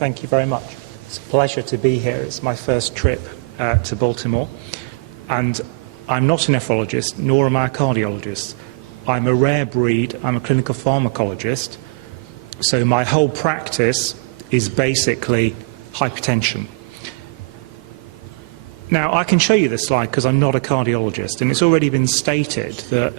Thank you very much. It's a pleasure to be here. It's my first trip to Baltimore. And I'm not a nephrologist, nor am I a cardiologist. I'm a rare breed. I'm a clinical pharmacologist. So my whole practice is basically hypertension. Now, I can show you this slide because I'm not a cardiologist, and it's already been stated that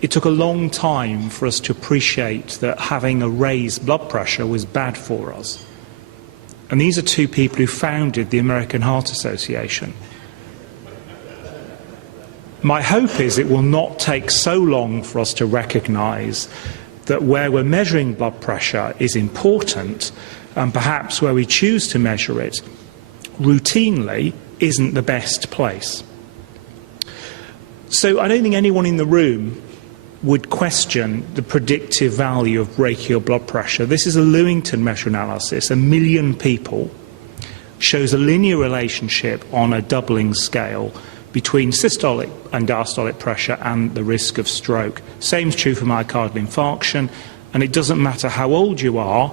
it took a long time for us to appreciate that having a raised blood pressure was bad for us. And these are two people who founded the American Heart Association. My hope is it will not take so long for us to recognise that where we're measuring blood pressure is important, and perhaps where we choose to measure it routinely isn't the best place. So I don't think anyone in the room would question the predictive value of brachial blood pressure. This is a Lewington meta-analysis, 1 million people, shows a linear relationship on a doubling scale between systolic and diastolic pressure and the risk of stroke. Same is true for myocardial infarction, and it doesn't matter how old you are,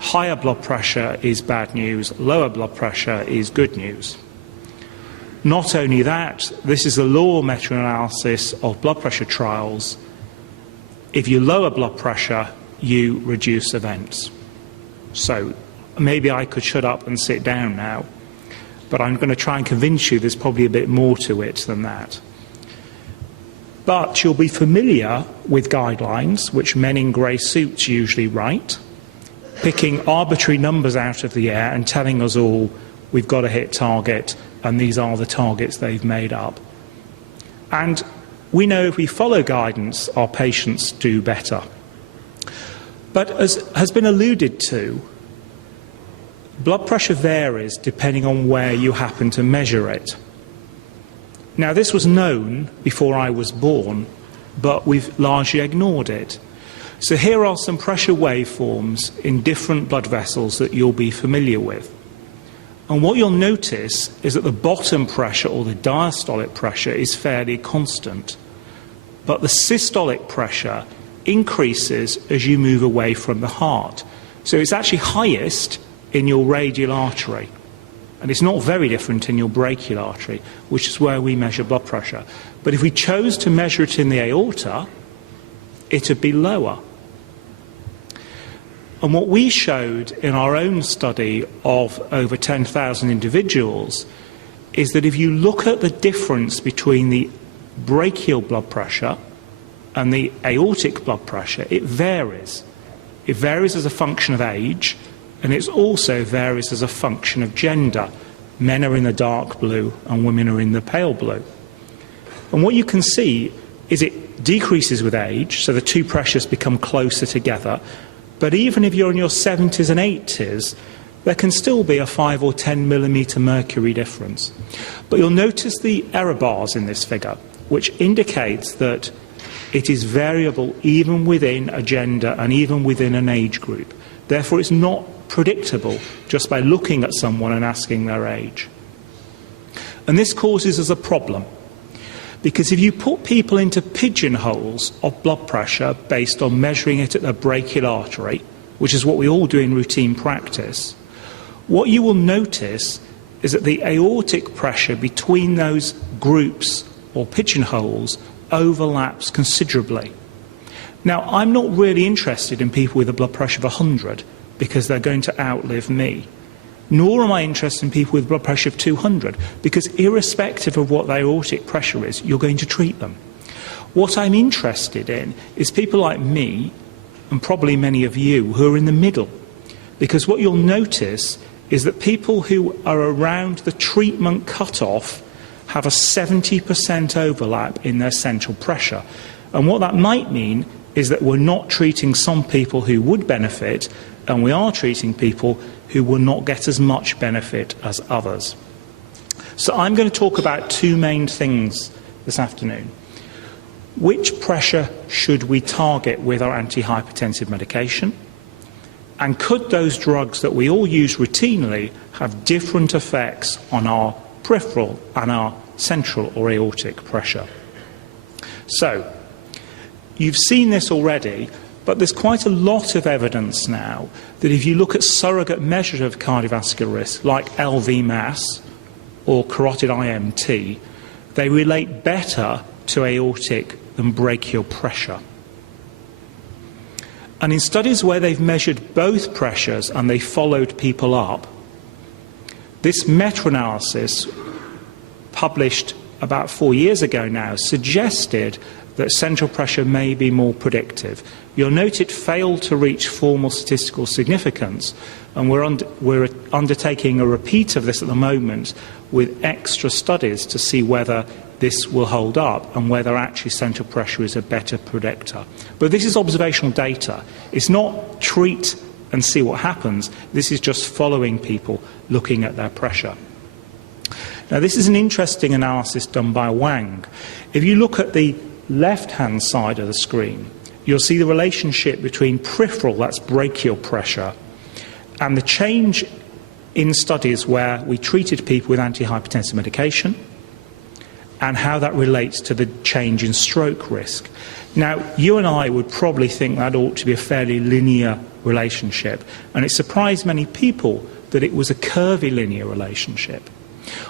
higher blood pressure is bad news, lower blood pressure is good news. Not only that, this is a law meta-analysis of blood pressure trials. If you lower blood pressure, you reduce events. So maybe I could shut up and sit down now, but I'm going to try and convince you there's probably a bit more to it than that. But you'll be familiar with guidelines, which men in grey suits usually write, picking arbitrary numbers out of the air and telling us all we've got to hit target, and these are the targets they've made up. And we know if we follow guidance, our patients do better. But as has been alluded to, blood pressure varies depending on where you happen to measure it. Now, this was known before I was born, but we've largely ignored it. So here are some pressure waveforms in different blood vessels that you'll be familiar with. And what you'll notice is that the bottom pressure, or the diastolic pressure, is fairly constant. But the systolic pressure increases as you move away from the heart. So it's actually highest in your radial artery. And it's not very different in your brachial artery, which is where we measure blood pressure. But if we chose to measure it in the aorta, it would be lower. And what we showed in our own study of over 10,000 individuals is that if you look at the difference between the brachial blood pressure and the aortic blood pressure, it varies. It varies as a function of age, and it also varies as a function of gender. Men are in the dark blue and women are in the pale blue. And what you can see is it decreases with age, so the two pressures become closer together. But even if you're in your 70s and 80s, there can still be a 5 or 10 millimetre mercury difference. But you'll notice the error bars in this figure, which indicates that it is variable even within a gender and even within an age group. Therefore, it's not predictable just by looking at someone and asking their age. And this causes us a problem, because if you put people into pigeonholes of blood pressure based on measuring it at the brachial artery, which is what we all do in routine practice, what you will notice is that the aortic pressure between those groups or pigeonholes overlaps considerably. Now, I'm not really interested in people with a blood pressure of 100 because they're going to outlive me. Nor am I interested in people with blood pressure of 200, because irrespective of what their aortic pressure is, you're going to treat them. What I'm interested in is people like me, and probably many of you, who are in the middle. Because what you'll notice is that people who are around the treatment cutoff have a 70% overlap in their central pressure. And what that might mean is that we're not treating some people who would benefit, and we are treating people who will not get as much benefit as others. So I'm going to talk about two main things this afternoon. Which pressure should we target with our antihypertensive medication? And could those drugs that we all use routinely have different effects on our peripheral and our central or aortic pressure? So, you've seen this already, But there's quite a lot of evidence now that if you look at surrogate measures of cardiovascular risk, like LV mass or carotid IMT, they relate better to aortic than brachial pressure. And in studies where they've measured both pressures and they followed people up, this meta-analysis, published about 4 years ago now, suggested that central pressure may be more predictive. You'll note it failed to reach formal statistical significance, and we're undertaking a repeat of this at the moment with extra studies to see whether this will hold up and whether actually central pressure is a better predictor. But this is observational data. It's not treat and see what happens. This is just following people, looking at their pressure. Now, this is an interesting analysis done by Wang. If you look at the left-hand side of the screen, you'll see the relationship between peripheral, that's brachial pressure, and the change in studies where we treated people with antihypertensive medication and how that relates to the change in stroke risk. Now, you and I would probably think that ought to be a fairly linear relationship, and it surprised many people that it was a curvilinear relationship.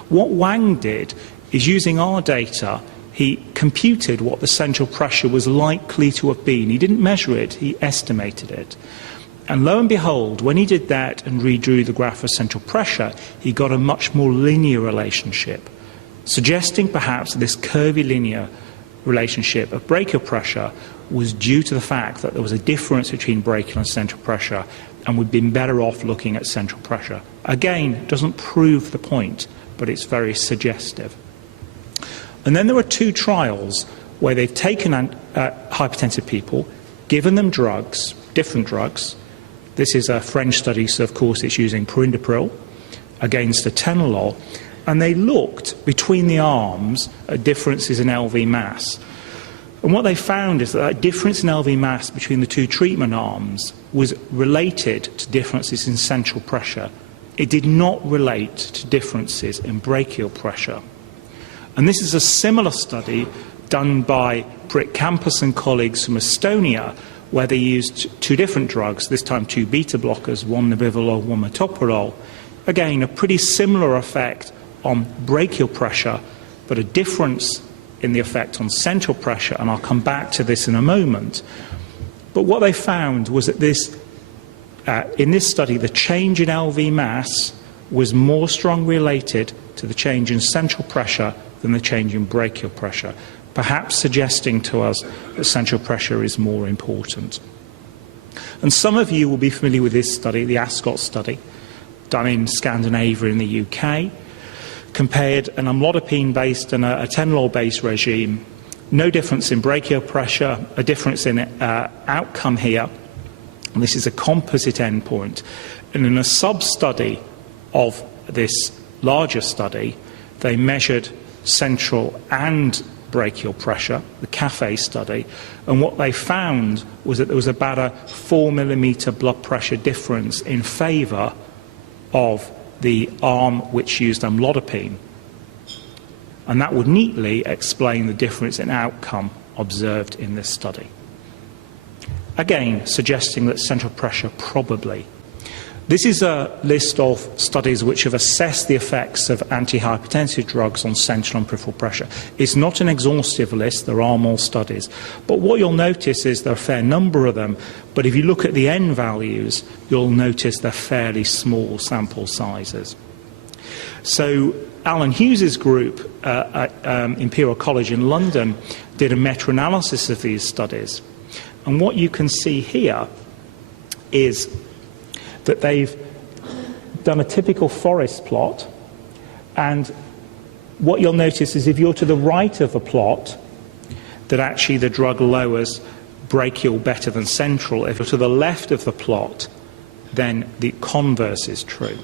What Wang did is, using our data, he computed what the central pressure was likely to have been. He didn't measure it, he estimated it. And lo and behold, when he did that and redrew the graph of central pressure, he got a much more linear relationship, suggesting perhaps this curvilinear relationship of brachial pressure was due to the fact that there was a difference between brachial and central pressure, and we'd been better off looking at central pressure. Again, doesn't prove the point, but it's very suggestive. And then there are two trials where they've taken hypertensive people, given them drugs, different drugs. This is a French study, so of course it's using Peripheral against Atenolol, and they looked between the arms at differences in LV mass. And what they found is that that difference in LV mass between the two treatment arms was related to differences in central pressure. It did not relate to differences in brachial pressure. And this is a similar study done by Britt Campus and colleagues from Estonia, where they used two different drugs, this time two beta blockers, one Nebivolol, one Meta-regression. Again, a pretty similar effect on brachial pressure, but a difference in the effect on central pressure, and I'll come back to this in a moment. But what they found was that in this study, the change in LV mass was more strongly related to the change in central pressure than the change in brachial pressure, perhaps suggesting to us that central pressure is more important. And some of you will be familiar with this study, the ASCOT study, done in Scandinavia in the UK, compared an amlodipine-based and a atenolol-based regime. No difference in brachial pressure, a difference in outcome here. And this is a composite endpoint. And in a sub-study of this larger study, they measured central and brachial pressure, the CAFÉ study, and what they found was that there was about a 4 millimeter blood pressure difference in favour of the arm which used amlodipine. And that would neatly explain the difference in outcome observed in this study. Again, suggesting that central pressure probably. This is a list of studies which have assessed the effects of antihypertensive drugs on central and peripheral pressure. It's not an exhaustive list, there are more studies. But what you'll notice is there are a fair number of them, but if you look at the N values, you'll notice they're fairly small sample sizes. So Alan Hughes's group at Imperial College in London did a meta-analysis of these studies. And what you can see here is that they've done a typical forest plot, and what you'll notice is if you're to the right of the plot, that actually the drug lowers brachial better than central. If you're to the left of the plot, then the converse is true.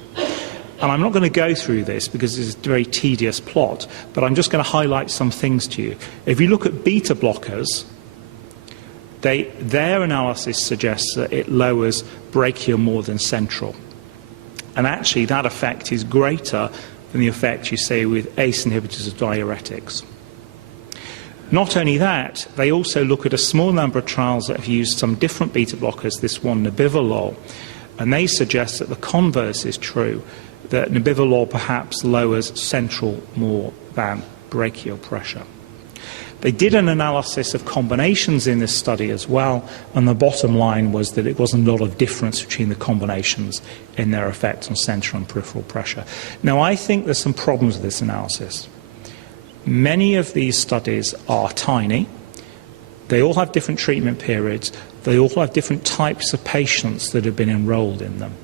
And I'm not going to go through this because it's a very tedious plot, but I'm just going to highlight some things to you. If you look at beta blockers, their analysis suggests that it lowers brachial more than central. And actually that effect is greater than the effect you see with ACE inhibitors of diuretics. Not only that, they also look at a small number of trials that have used some different beta blockers, this one Nebivolol, and they suggest that the converse is true, that Nebivolol perhaps lowers central more than brachial pressure. They did an analysis of combinations in this study as well, and the bottom line was that it wasn't a lot of difference between the combinations in their effect on central and peripheral pressure. Now, I think there's some problems with this analysis. Many of these studies are tiny. They all have different treatment periods. They all have different types of patients that have been enrolled in them.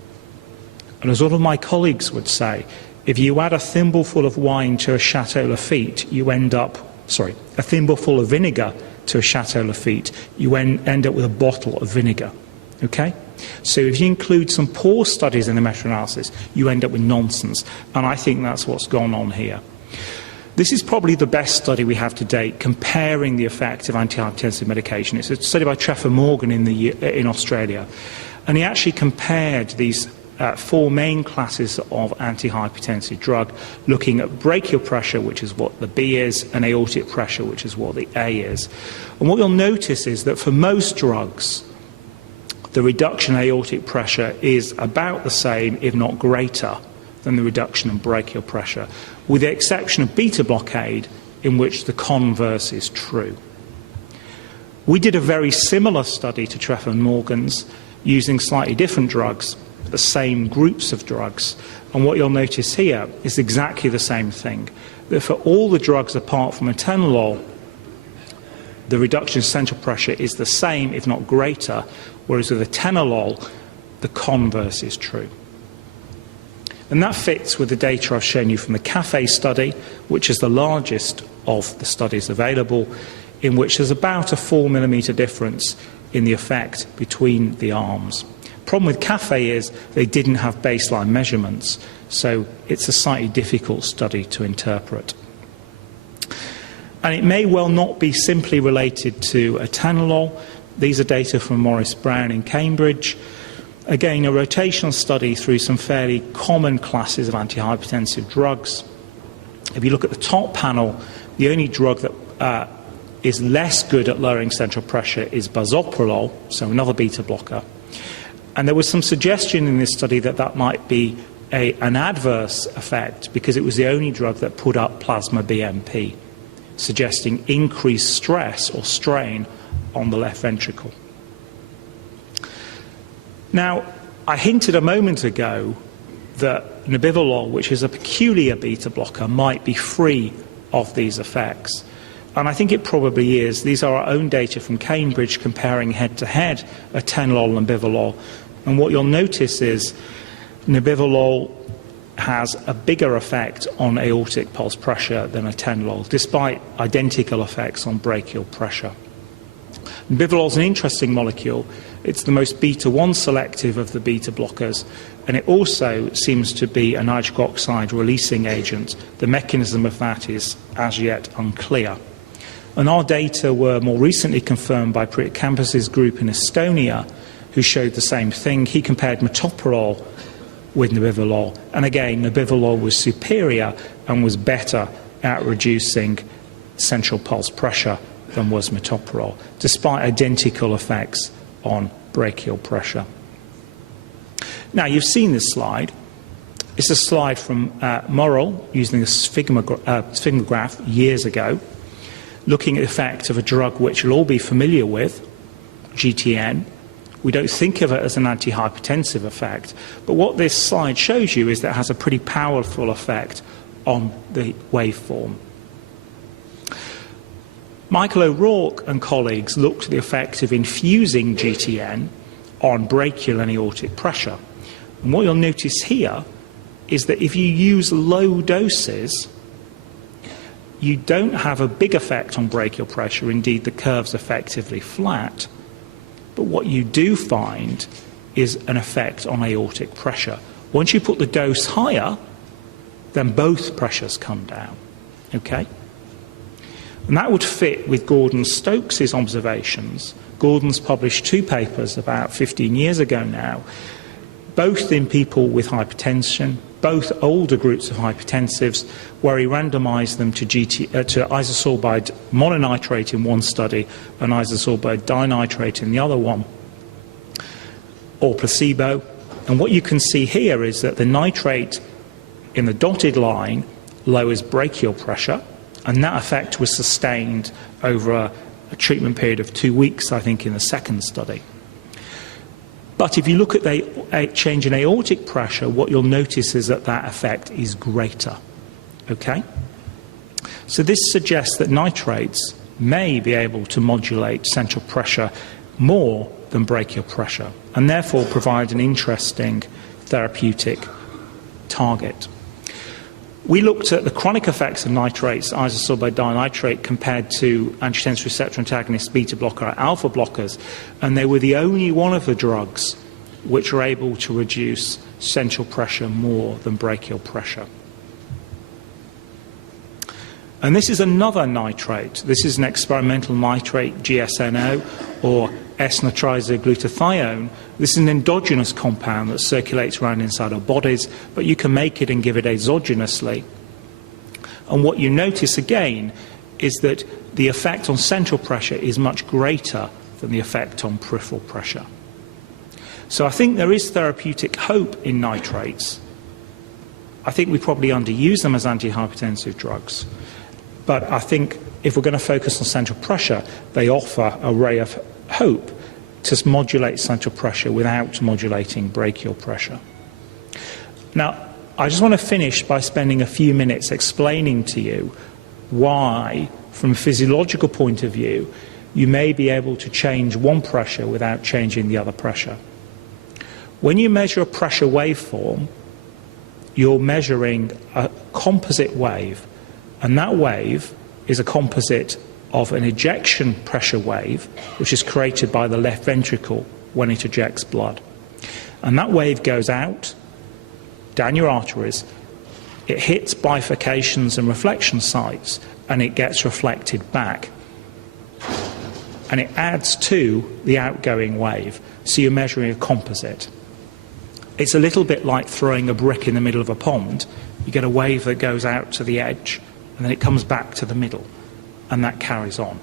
And as one of my colleagues would say, if you add a thimbleful of wine to a Chateau Lafite, a thimbleful of vinegar to a Chateau Lafite, you end up with a bottle of vinegar. Okay? So if you include some poor studies in the meta-analysis, you end up with nonsense. And I think that's what's gone on here. This is probably the best study we have to date comparing the effect of antihypertensive medication. It's a study by Trevor Morgan in Australia. And he actually compared these four main classes of antihypertensive drug, looking at brachial pressure, which is what the B is, and aortic pressure, which is what the A is. And what you'll notice is that for most drugs, the reduction in aortic pressure is about the same, if not greater, than the reduction in brachial pressure, with the exception of beta blockade, in which the converse is true. We did a very similar study to Trevor Morgan's, using slightly different drugs, the same groups of drugs, and what you'll notice here is exactly the same thing, that for all the drugs apart from Atenolol, the reduction in central pressure is the same, if not greater, whereas with Atenolol, the converse is true. And that fits with the data I've shown you from the CAFÉ study, which is the largest of the studies available, in which there's about a 4 millimetre difference in the effect between the arms. Problem with CAFÉ is they didn't have baseline measurements, so it's a slightly difficult study to interpret. And it may well not be simply related to Atenolol. These are data from Maurice Brown in Cambridge. Again, a rotational study through some fairly common classes of antihypertensive drugs. If you look at the top panel, the only drug that is less good at lowering central pressure is bisoprolol, so another beta blocker. And there was some suggestion in this study that that might be an adverse effect because it was the only drug that put up plasma BNP, suggesting increased stress or strain on the left ventricle. Now, I hinted a moment ago that Nebivolol, which is a peculiar beta blocker, might be free of these effects. And I think it probably is. These are our own data from Cambridge comparing head-to-head Atenolol and Nebivolol. And what you'll notice is Nebivolol has a bigger effect on aortic pulse pressure than Atenolol, despite identical effects on brachial pressure. Nebivolol is an interesting molecule. It's the most beta-1 selective of the beta blockers, and it also seems to be a nitric oxide releasing agent. The mechanism of that is as yet unclear. And our data were more recently confirmed by Priit Campus's group in Estonia, who showed the same thing. He compared metoprolol with Nebivolol, and again, Nebivolol was superior and was better at reducing central pulse pressure than was metoprolol, despite identical effects on brachial pressure. Now, you've seen this slide. It's a slide from Morrill using a sphygmograph years ago, looking at the effect of a drug which you'll all be familiar with, GTN. We don't think of it as an antihypertensive effect, but what this slide shows you is that it has a pretty powerful effect on the waveform. Michael O'Rourke and colleagues looked at the effect of infusing GTN on brachial and aortic pressure. And what you'll notice here is that if you use low doses, you don't have a big effect on brachial pressure. Indeed, the curve's effectively flat. But what you do find is an effect on aortic pressure. Once you put the dose higher, then both pressures come down. Okay? And that would fit with Gordon-Stokes' observations. Gordon's published 2 papers about 15 years ago now, both in people with hypertension, both older groups of hypertensives, where he randomised them to isosorbide mononitrate in one study and isosorbide dinitrate in the other one, or placebo. And what you can see here is that the nitrate in the dotted line lowers brachial pressure, and that effect was sustained over a treatment period of 2 weeks, I think, in the second study. But if you look at the change in aortic pressure, what you'll notice is that that effect is greater. Okay? So this suggests that nitrates may be able to modulate central pressure more than brachial pressure, and therefore provide an interesting therapeutic target. We looked at the chronic effects of nitrates, isosorbide dinitrate, compared to angiotensin receptor antagonists, beta blocker, alpha blockers, and they were the only one of the drugs which are able to reduce central pressure more than brachial pressure. And this is another nitrate. This is an experimental nitrate, GSNO, or S-nitrizoglutathione. This is an endogenous compound that circulates around inside our bodies, but you can make it and give it exogenously. And what you notice again is that the effect on central pressure is much greater than the effect on peripheral pressure. So I think there is therapeutic hope in nitrates. I think we probably underuse them as antihypertensive drugs. But I think if we're going to focus on central pressure, they offer a ray of hope to modulate central pressure without modulating brachial pressure. Now, I just want to finish by spending a few minutes explaining to you why, from a physiological point of view, you may be able to change one pressure without changing the other pressure. When you measure a pressure waveform, you're measuring a composite wave, and that wave is a composite of an ejection pressure wave, which is created by the left ventricle when it ejects blood. And that wave goes out, down your arteries, it hits bifurcations and reflection sites, and it gets reflected back. And it adds to the outgoing wave, so you're measuring a composite. It's a little bit like throwing a brick in the middle of a pond. You get a wave that goes out to the edge, and then it comes back to the middle, and that carries on.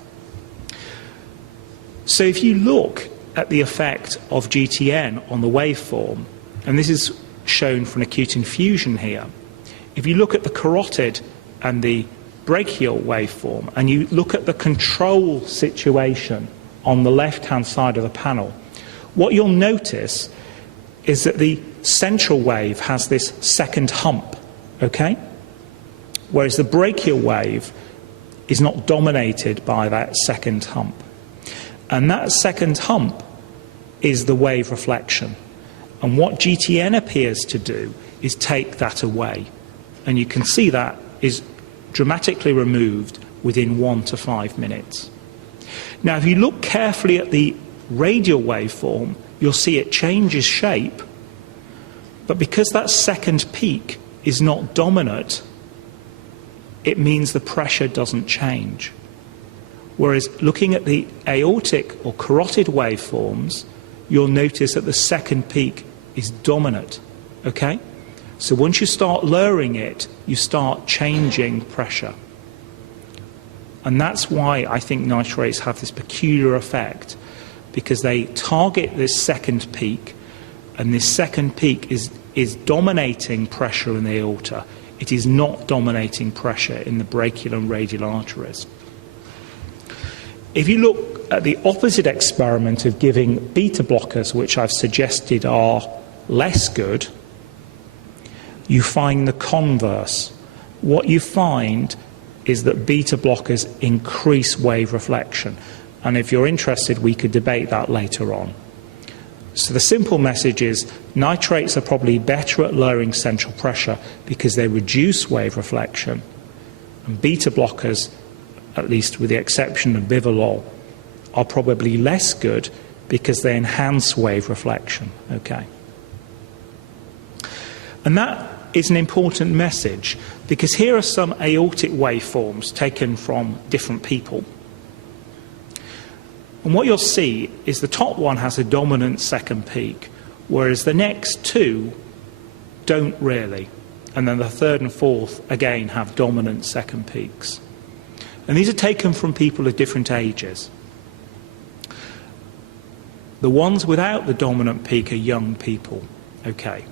So if you look at the effect of GTN on the waveform, and this is shown for an acute infusion here, if you look at the carotid and the brachial waveform, and you look at the control situation on the left-hand side of the panel, what you'll notice is that the central wave has this second hump, okay? Whereas the brachial wave is not dominated by that second hump. And that second hump is the wave reflection. And what GTN appears to do is take that away. And you can see that is dramatically removed within 1 to 5 minutes. Now, if you look carefully at the radial waveform, you'll see it changes shape. But because that second peak is not dominant, it means the pressure doesn't change. Whereas looking at the aortic or carotid waveforms, you'll notice that the second peak is dominant, okay? So once you start lowering it, you start changing pressure. And that's why I think nitrates have this peculiar effect, because they target this second peak, and this second peak is dominating pressure in the aorta. It is not dominating pressure in the brachial and radial arteries. If you look at the opposite experiment of giving beta blockers, which I've suggested are less good, you find the converse. What you find is that beta blockers increase wave reflection. And if you're interested, we could debate that later on. So the simple message is nitrates are probably better at lowering central pressure because they reduce wave reflection. And beta blockers, at least with the exception of Nebivolol, are probably less good because they enhance wave reflection. Okay. And that is an important message, because here are some aortic waveforms taken from different people. And what you'll see is the top one has a dominant second peak, whereas the next two don't really. And then the third and fourth, again, have dominant second peaks. And these are taken from people of different ages. The ones without the dominant peak are young people. Okay.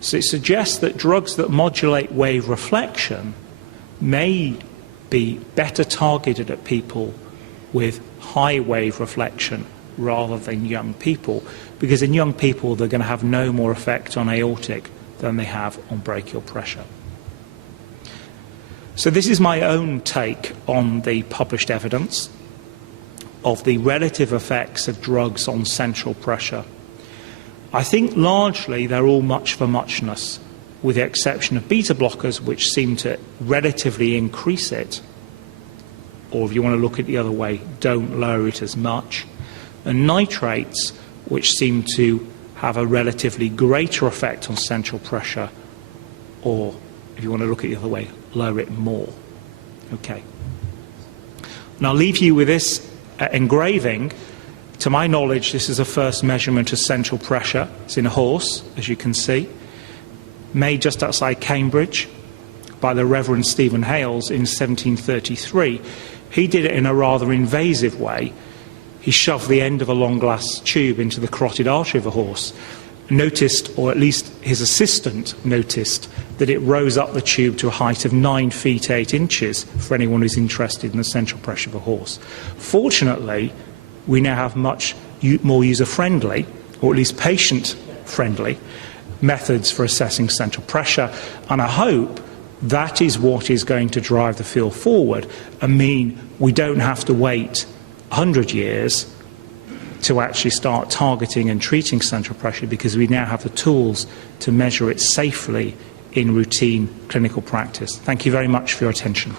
So it suggests that drugs that modulate wave reflection may be better targeted at people with high wave reflection rather than young people, because in young people they're going to have no more effect on aortic than they have on brachial pressure. So this is my own take on the published evidence of the relative effects of drugs on central pressure. I think largely they're all much for muchness, with the exception of beta blockers, which seem to relatively increase it, or if you want to look at the other way, don't lower it as much, and nitrates, which seem to have a relatively greater effect on central pressure, or if you want to look at the other way, lower it more. Okay. And I'll leave you with this engraving. To my knowledge, this is the first measurement of central pressure. It's in a horse, as you can see, made just outside Cambridge by the Reverend Stephen Hales in 1733. He did it in a rather invasive way. He shoved the end of a long glass tube into the carotid artery of a horse, noticed, or at least his assistant noticed, that it rose up the tube to a height of 9 feet 8 inches for anyone who's interested in the central pressure of a horse. Fortunately, we now have much more user-friendly, or at least patient-friendly, methods for assessing central pressure, and I hope that is what is going to drive the field forward and mean we don't have to wait 100 years to actually start targeting and treating central pressure, because we now have the tools to measure it safely in routine clinical practice. Thank you very much for your attention.